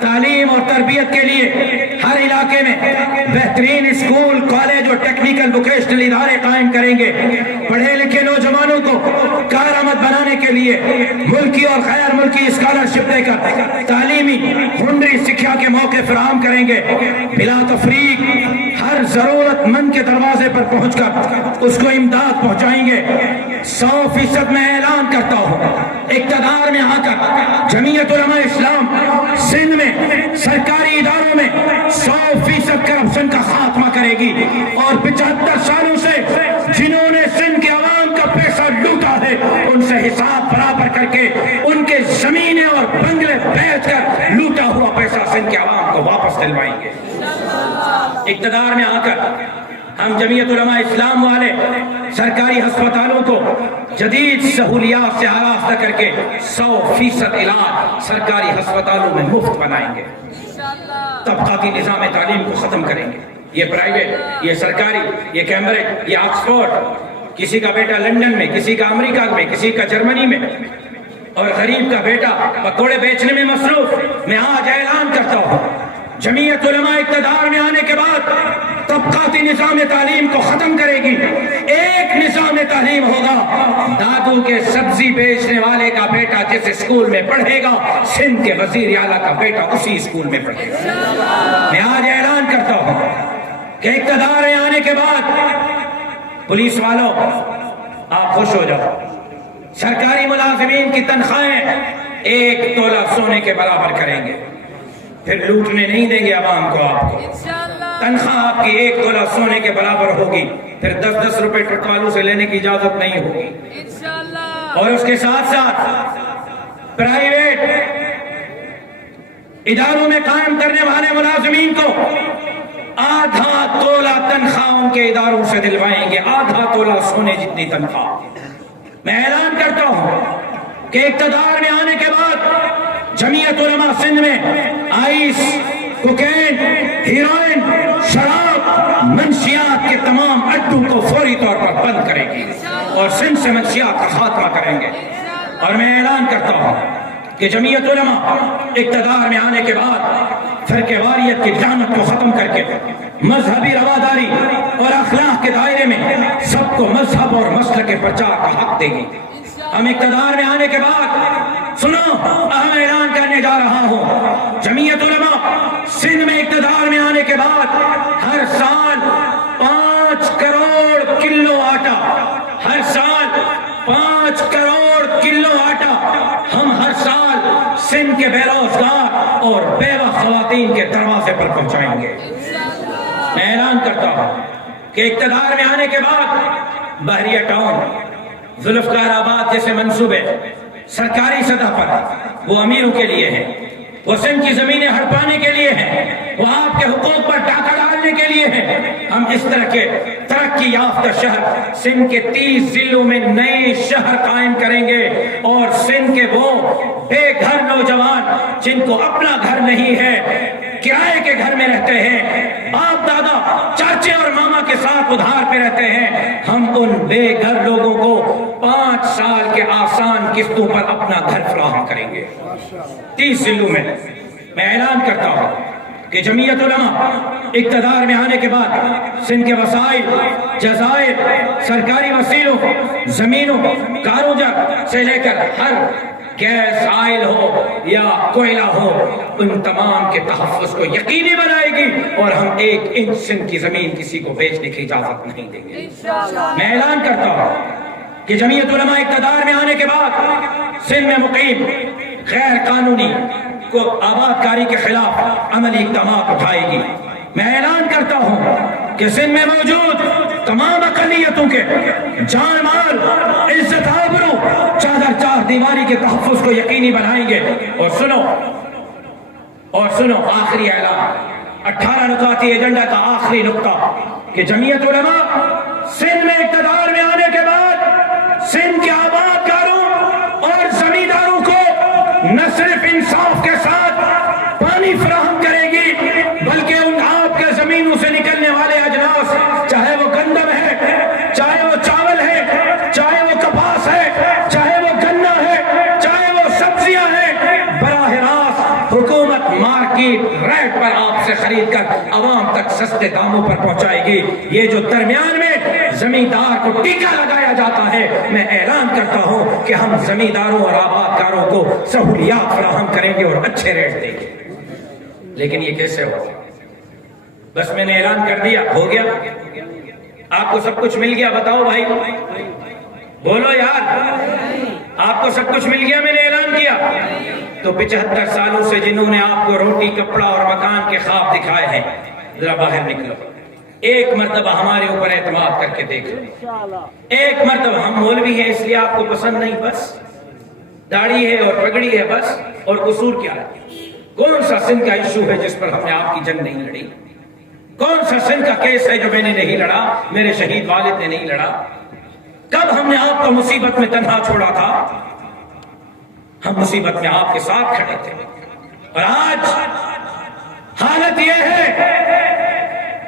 تعلیم اور تربیت کے لیے ہر علاقے میں بہترین اسکول، کالج اور ٹیکنیکل ووکیشنل ادارے قائم کریں گے، پڑھے لکھے نوجوانوں کو کارآمد بنانے کے لیے ملکی اور غیر ملکی اسکالرشپ دے کر تعلیمی ہنری سکھیا کے موقع فراہم کریں گے، بلا تفریق ہر ضرورت مند کے دروازے پر پہنچ کر اس کو امداد پہنچائیں گے۔ 100% میں اعلان کرتا ہوں، اقتدار میں آ کر جمعیت علماء اسلام سندھ میں سرکاری اداروں میں 100% کرپشن کا خاتمہ کرے گی، اور 75 سالوں سے جنہوں نے سندھ کے عوام کا پیسہ لوٹا ہے ان سے حساب برابر کر کے ان کے زمینیں اور بنگلے بیچ کر لوٹا ہوا پیسہ سندھ کے عوام کو واپس دلوائیں گے۔ اقتدار میں آ کر ہم جمعیت علماء اسلام والے سرکاری ہسپتالوں کو جدید سہولیات سے آراستہ کر کے 100% علاج سرکاری ہسپتالوں میں مفت بنائیں گے۔ طبقاتی نظام تعلیم کو ختم کریں گے، یہ پرائیویٹ، یہ سرکاری، یہ کیمبرج، یہ آکسفورڈ، کسی کا بیٹا لندن میں، کسی کا امریکہ میں، کسی کا جرمنی میں، اور غریب کا بیٹا پکوڑے بیچنے میں مصروف۔ میں آج اعلان کرتا ہوں، جمعیت علماء اقتدار میں آنے کے بعد طبقاتی نظام تعلیم کو ختم کرے گی۔ ایک نظام تعلیم ہوگا، دادو کے سبزی بیچنے والے کا بیٹا جس اسکول میں پڑھے گا، سندھ کے وزیر اعلیٰ کا بیٹا اسی اسکول میں پڑھے گا۔ میں آج اعلان کرتا ہوں کہ اقتدار میں آنے کے بعد پولیس والوں، آپ خوش ہو جاؤ. سرکاری ملازمین کی تنخواہیں 1 تولہ سونے کے برابر کریں گے. پھر لوٹنے نہیں دیں گے عوام کو. آپ کو تنخواہ آپ کی 1 تولہ سونے کے برابر ہوگی. پھر 10-10 روپے ٹرک والوں سے لینے کی اجازت نہیں ہوگی. اور اس کے ساتھ ساتھ پرائیویٹ اداروں میں کام کرنے والے ملازمین کو آدھا تولہ تنخواہ ان کے اداروں سے دلوائیں گے. آدھا تولہ سونے جتنی تنخواہ. میں اعلان کرتا ہوں کہ اقتدار میں آنے کے بعد جمعیت علماء سندھ میں آئس، کوکین، ہیروئن، شراب، منشیات کے تمام اڈوں کو فوری طور پر بند کرے گی اور سندھ سے منشیات کا خاتمہ کریں گے. اور میں اعلان کرتا ہوں کہ جمعیت علماء اقتدار میں آنے کے بعد فرقہ واریت کی لعنت کو ختم کر کے مذہبی رواداری اور اخلاق کے دائرے میں سب کو مذہب اور مسلک کے پرچار کا حق دے گی. ہم اقتدار میں آنے کے بعد سنو اہم اعلان کرنے جا رہا ہوں. جمعیت علماء سندھ میں اقتدار میں آنے کے بعد ہر سال 5 کروڑ کلو آٹا، ہر سال 5 کروڑ کلو آٹا ہم ہر سال سندھ کے بے روزگار اور بیوہ خواتین کے دروازے پر پہنچائیں گے. میں اعلان کرتا ہوں کہ اقتدار میں آنے کے بعد بحریہ ٹاؤن، ذوالفقار آباد جیسے منصوبے سرکاری سطح پر وہ امیروں کے لیے ہیں، وہ سندھ کی زمینیں ہڑپانے کے لیے ہیں، وہ آپ کے حقوق پر ڈاکہ ڈالنے کے لیے ہیں. ہم اس طرح کے ترقی یافتہ شہر سندھ کے 30 ضلعوں میں نئے شہر قائم کریں گے. اور سندھ کے وہ بے گھر نوجوان جن کو اپنا گھر نہیں ہے، کرائے کے گھر میں رہتے ہیں، باپ دادا چاچے اور ماما کے ساتھ ادھار پہ رہتے ہیں، ہم ان بے گھر لوگوں کو 5 سال کے آسان قسطوں پر اپنا گھر فراہم کریں گے 30 ضلعوں میں. میں اعلان کرتا ہوں کہ جمعیت علماء اقتدار میں آنے کے بعد سندھ کے وسائل، جزائر، سرکاری وسیلوں، زمینوں، کاروجا سے لے کر ہر گیس آئل ہو یا کوئلہ ہو، ان تمام کے تحفظ کو یقینی بنائے گی اور ہم 1 انچ سندھ کی زمین کسی کو بیچنے کی اجازت نہیں دیں گے. میں اعلان کرتا ہوں کہ جمعیت علماء اقتدار میں آنے کے بعد سندھ میں مقیم غیر قانونی کو آباد کاری کے خلاف عملی اقدامات اٹھائے گی. میں اعلان کرتا ہوں کہ سندھ میں موجود تمام اقلیتوں کے جان مال، عزت آبرو، چادر چار دیواری کے تحفظ کو یقینی بنائیں گے. اور سنو آخری اعلان، 18 نکاتی ایجنڈا کا آخری نقطہ کہ جمعیت علماء سندھ میں اقتدار میں آنے کے بعد سندھ کے آباد کاروں اور زمینداروں کو نہ صرف انصاف کے ساتھ پانی فراہم کرے گی بلکہ ان آپ کے زمینوں سے نکلنے والے اجناس، چاہے وہ گندم ہے، چاہے وہ چاول ہے، چاہے وہ کپاس ہے، چاہے وہ گنا ہے، چاہے وہ سبزیاں ہیں، براہ راست حکومت مارکیٹ ریٹ پر آپ سے خرید کر عوام تک سستے داموں پر پہنچائے گی. یہ جو درمیان میں زمیندار کو ٹیکا لگایا جاتا ہے، میں اعلان کرتا ہوں کہ ہم زمینداروں اور آبادکاروں کو سہولیات فراہم کریں گے اور اچھے ریٹ دیں گے. لیکن یہ کیسے ہو؟ بس میں نے اعلان کر دیا، ہو گیا؟ آپ کو سب کچھ مل گیا؟ بتاؤ بھائی، بولو یار، آپ کو سب کچھ مل گیا؟ میں نے اعلان کیا تو 75 سالوں سے جنہوں نے آپ کو روٹی، کپڑا اور مکان کے خواب دکھائے ہیں، ذرا باہر نکلو. ایک مرتبہ ہمارے اوپر اعتماد کر کے دیکھ لو. ایک مرتبہ، ہم مولوی ہیں اس لیے آپ کو پسند نہیں، بس داڑھی ہے اور پگڑی ہے بس، اور قصور کیا ہے؟ کون سا سندھ کا ایشو ہے جس پر ہم نے آپ کی جنگ نہیں لڑی؟ کون سا سندھ کا کیس ہے جو میں نے نہیں لڑا، میرے شہید والد نے نہیں لڑا؟ کب ہم نے آپ کو مصیبت میں تنہا چھوڑا تھا؟ ہم مصیبت میں آپ کے ساتھ کھڑے تھے. اور آج حالت یہ ہے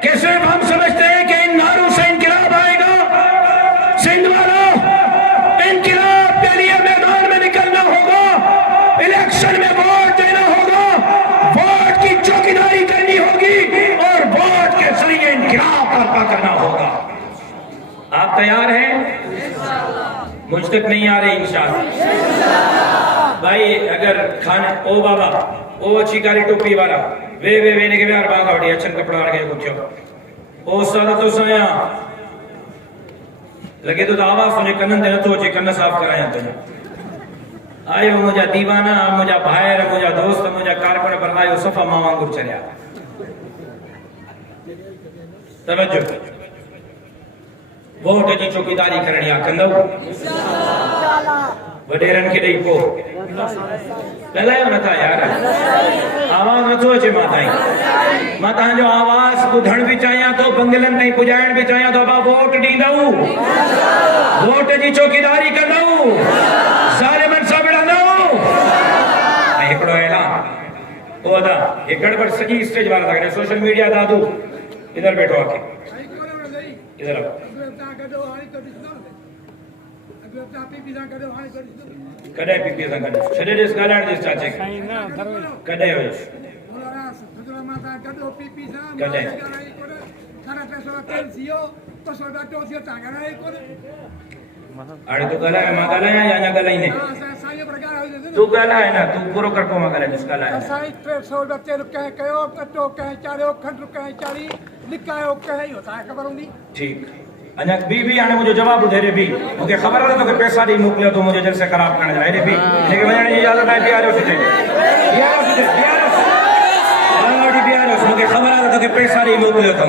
کہ صرف ہم سمجھتے ہیں کہ ان نعروں سے انقلاب آئے گا. سندھ والوں، انقلاب کے لیے میدان میں نکلنا ہوگا، الیکشن میں ووٹ دینا ہوگا، ووٹ کی چوکیداری کرنی ہوگی اور ووٹ کے ذریعے انقلاب برپا کرنا ہوگا. آپ تیار ہیں؟ مجھ تک نہیں آ رہی انشاءاللہ. بھائی اگر کھانے او بابا او اچھی کاری ٹوپی والا وے نے کے بیار باغا وڈی اچھن کپڑا آ گئے کچھ او سارا تو سایا لگے تو آواز سنے کنن دے نتو اچے کن صاف کرایا تو آئیو مجھا دیوانہ مجھا بھائر مجھا دوست مجھا کارکن پر آئیو صفا ماں گر چلیا توجہ ووٹ جی چوکیداری کرنی آکندو وڈیرن کے لئی کو للائیو نتا یار آواز نتو اچے ماتا جو آواز بدھن بھی چاہیاں تو بنگلن نہیں پجائن بھی چاہیاں تو ابا ووٹ ڈی دو ووٹ جی چوکیداری کر دو سارے منصا بڑھا دو ایکڑو اعلان او ادا ایک گڑبڑ سجی اسٹیج والا تھا سوشل میڈیا دادو ادھر بیٹھو آکے ادھر آو کڈے پی پی سان کڈے چھڑے دس گالاڑ دس چاچے کڈے ہوئس کڈے آڑے تو گلا ہے ماں گلا ہے یا نہ گلا ہی نہیں تو گلا ہے نا تو پورو کر کو ماں گلا ہے جس گلا ہے سائی 300 بچے رکھے کہو کٹو کہیں چارے کھنڈ رکھے چاری لکھائے کہیں ہوتا ہے خبر ہوندی ٹھیک انیا بی آنے مجھے جواب دے رہے بھی مجھے خبر ہے تو کہ پیسہ نہیں موکلیا تو مجھے جلسے خراب کرنے جائے رہے بھی لیکن وجہ نہیں اجازت ہے بیارے ہو سکتے مجھے خبر ہے تو کہ پیسہ نہیں موکلیا تو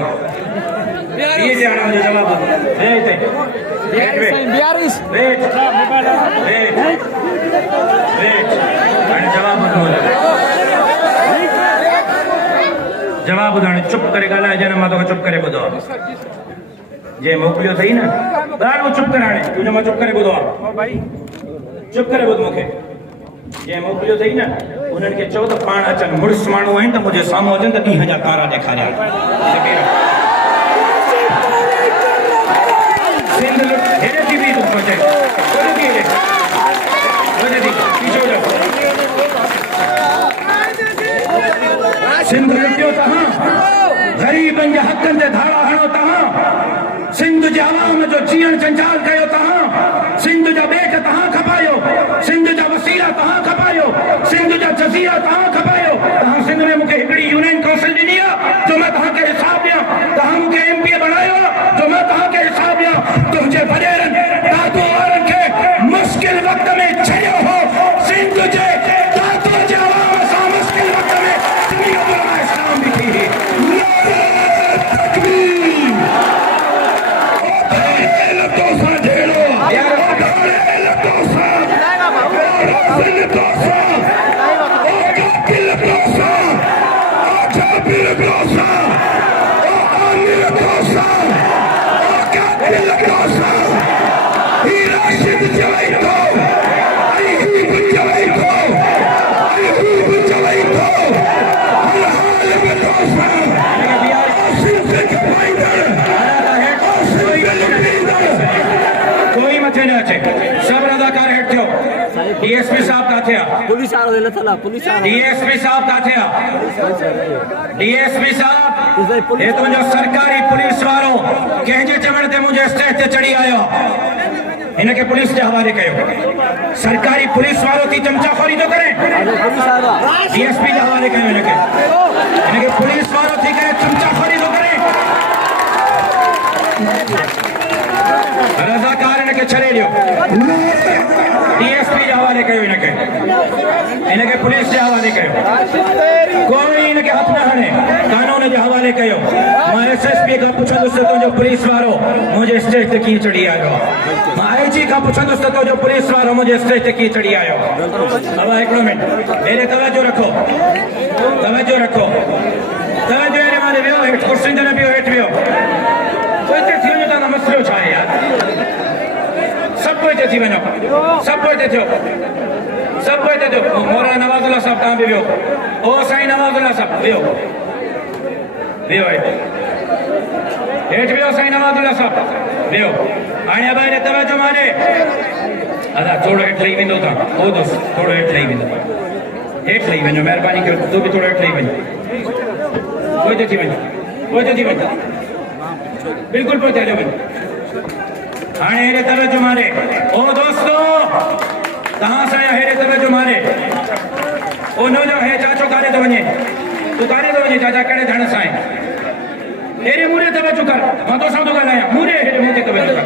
یہ جانا مجھے جواب دے بیاریس ویٹ جواب دانے چپ کرے گا لائے جانا ماتوں کا چپ کرے بدو جے موکلیو تھی نا دار وہ چپ کرانے تجھے میں چپ کرے بدو چپ کرے بدو مکھے جے موکلیو تھی نا انہوں کے 14 پانا چن مرس مانو ہیں تو مجھے سامو جن تو 10,000 تارا دیکھا جائے سندھ لٹ ہیرے تھی بھی تم پہنچے کوئی بھی ہیرے وجہ دی پیچھے ہو جاؤ سندھ لٹیو تہاں غریبن جا حقن دے دھاڑا ہنو تہاں سندھ جا عوام جو جیئن جنجال کہو تہاں سندھ جا بیٹ تہاں کھپائیو سندھ جا وسیلہ تہاں کھپائیو سندھ جا جزیرہ تہاں کھپائیو تہاں سندھ میں مکہ ہکڑی یونین کونسل دی دیا جو میں تہاں کے حساب دیا تہاں مکہ ایم پی بنائیو جو میں تہاں کے حساب دیا تمجھے بڑیرن دادو آرن کے مشکل وقت میں چھڑیو ہو سندھ جے دادو جا عوام سا مشکل وقت میں دنیا علماء اسلام بھی تھی کوئی مچے نہ اچھے سب رضاکار ہٹ تھے ڈی ایس پی صاحب کا تھیا پولیس آ رہے اللہ پولیس آ ڈی ایس پی صاحب کا تھیا ڈی ایس پی صاحب یہ تو جو سرکاری پولیس واروں کہنجے چمڑ دے مجھے اسٹیٹ تے چڑی آیا انہیں کے پولیس کے حوالے کہو سرکاری پولیس والوں کی چمچہ خوری تو کریں ڈی ایس پی کے حوالے کہو انہیں کے پولیس والوں کی کہے چمچہ خوری تو کریں رضاکار انہیں کے چھڑے لیو ڈی ایس پی کے حوالے کہو انہیں کے پولیس کے حوالے کہو کوئی انہیں کے ہاتھ نہ ہنے قانون کے حوالے کہو میں ایس ایس پی کا پوچھا دوستے تو جو پولیس واروں مجھے اسٹیج تے کی چڑی آئے میں آئی جی کا پوچھا دوستے تو جو پولیس واروں مجھے اسٹیج تے کی چڑی آئے اب ایک منٹ میرے توجہ رکھو توجہ رکھو توجہ میرے مانے بیو ہیٹ کرسن جنہ بیو ہیٹ بیو کوئی تے تھی انہوں تانا مسئلہ چھائے یار سب کوئی تے تھی بنو سب کوئی تے تھو سب کوئی تے تھو مولانا نواز اللہ صاحب کہاں بھی بیو او سائیں نواز اللہ صاحب بیو بیو ہیٹ بیو سائیں نواز اللہ صاحب بیو آنے اب آئے توجہ مانے ادا تھوڑا ہیٹ لئی بندو تھا او دوست تھوڑا ہیٹ لئی بندو ہیٹ لئی بندو مہربانی کرو تو بھی تھوڑا ہیٹ لئی بندو کوئی تے تھی بندو کوئی تے تھی بندو بالکل پہتے لے بندو آنے ہیرے توجہ مانے او دوستو کہاں سے آیا ہیرے توجہ مانے او نو جو ہے چاچو کارے دو بنجے تو کارے دو بنجے چاچا کڑے دھن سائیں ہیرے مورے توجہ کر ماں تو ساتھ گا لایا مورے ہیرے مورے توجہ کر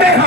13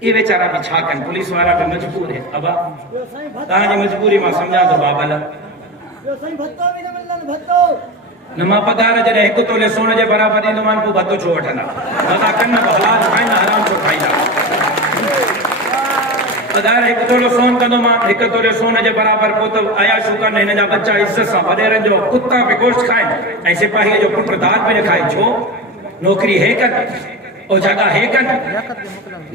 یہ بیچارہ بھی چھا کن پولیس والا بھی مجبور ہے ابا تاں جی مجبوری ماں سمجھا دو بابل نما پدار جڑے ایک تولے سونے جے برابر نہیں مان کو بھتو چھو وٹھنا مزا کرنا حلال کھائنا حرام کو کھائنا پدار ایک تولے سون کندو مان ایک تولے سونے جے برابر کو تو آیا شو کرنے ہن جا بچہ عزت سا وڈیرن جو کتا پہ گوشت کھائیں ایسے پاہی جو پٹر دار پہ کھائے چھو نوکری ہے کن او جگہ ہے کن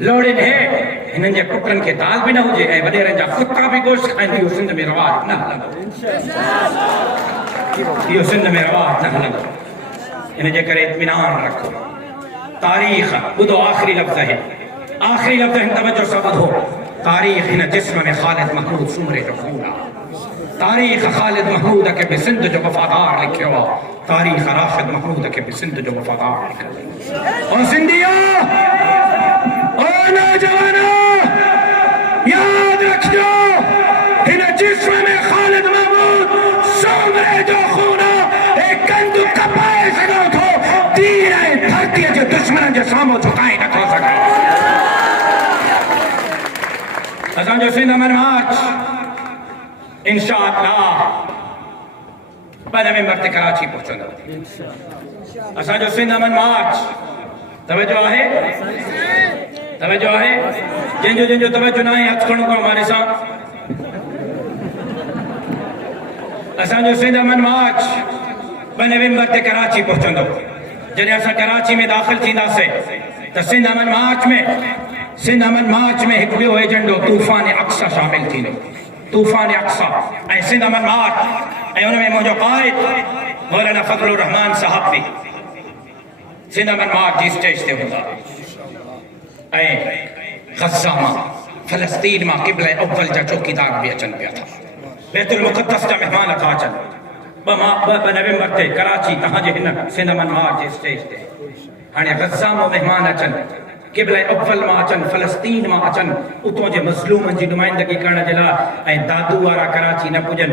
لوڑن ہے ہنن جے پٹرن کے دال بھی نہ ہو جے اے وڈیرن جا کتا پہ گوشت کھائیں دیو سندھ میں رواج نہ لگو یہ سندھ میں رواج نہ لگو انہیں جے کرے اطمینان رکھو تاریخ بدو آخری لفظ ہے توجہ سب بدھو تاریخ انہیں جسم میں خالد محمود سمرے جو خونہ تاریخ خالد محمود کے بسند جو وفادار لکھے ہوا تاریخ راشد محمود کے بسند جو وفادار لکھے اور زندیوں اور نوجوانوں یاد رکھو انہیں جسم میں خالد محمود سمرے جو خونہ ایک کندو کپائے سکو تھو تیر ہے دھرتی ہے جو دشمنان جو سامو جھکائیں نہ کھو سکے اسان جو سندھ امن مارچ انشاءاللہ پہلے میں مرتے کراچی پہنچوں گا اسان جو سندھ امن مارچ توجہ ہے جن جو توجہ نہ ہے ہتھ کھڑوں گا ہمارے ساتھ اسان جو سندھ امن مارچ پہلے میں مرتے کراچی پہنچوں گا جنہیں اسا کراچی میں داخل تھیندا سے تو سندھ امن مارچ میں ایک بیو ایجنڈو طوفان اقصا شامل تھی طوفان اقصا اے سندھ امن مارچ اے انہوں میں موجو قائد مولانا فضل الرحمن صاحب بھی سندھ امن مارچ جی سٹیج تے ہوتا اے غزہ ماں فلسطین ماں قبلہ اول جا چوکیدار بھی اچن پیا تھا بیت المقدس جا مہمان تھا اچن نومبر تے کراچی تہاں جے ہن سندھ امن مارچ جی سٹیج تے ہانے غزہ ماں مہمان اچن قبلہ اول ماں اچن فلسطین ماں اچن اتوں جے مظلومن جی نمائندگی کرنا جلا اے دادو وارا کراچی نہ پجن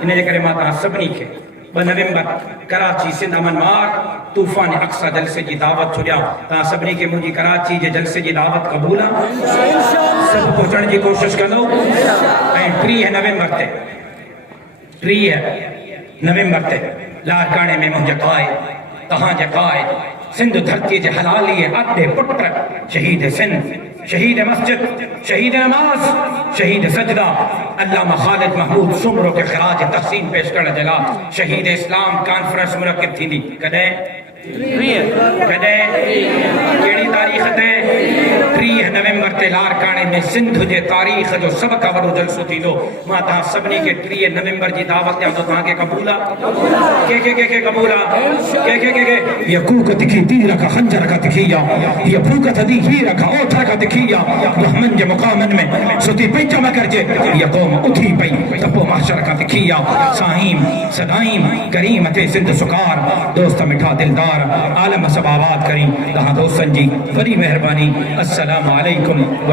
ان جے کرے ماں تاں سبنی کے 2 نومبر کراچی سندھ امن مارچ طوفان اقصا جلسے جی دعوت چھڑیا تاں سبنی کے مجھے کراچی جے جلسے جی دعوت قبول ہے سب پہنچن جی کوشش کندو اے 3 نومبر تے لارکانے میں مجھے قائد تہاں جے قائد سندھ دھرتی جے حلالی اتے پٹر شہید سندھ شہید مسجد شہید نماز شہید سجدہ علامہ خالد محمود سمرو کے خراج تحسین پیش کرنے جلا شہید اسلام کانفرنس منعقد تھی دی کدے کیڑی تاریخ تے 3 نومبر تے لارکانے میں سندھ جے تاریخ جو سب کا وڈو جلسو تھی دو ماں تاں سبنی کے 3 نومبر جی دعوت دیا تو تاں کے قبولا کے قبولا کے یکوک تکھی تیر کا خنجر کا تکھیا یہ بھوکت دی ہیر کا اوتھر کا تکھیا رحمن جے مقامن میں ستی پیچا مکر جے یہ قوم اتھی پئی تپو محشر کا تکھیا سائیم صدائیم کریم تے سندھ سکار دوست مٹھا دلدار عالم سب آباد کریں تہاں دوستن جی بڑی مہربانی السلام علیکم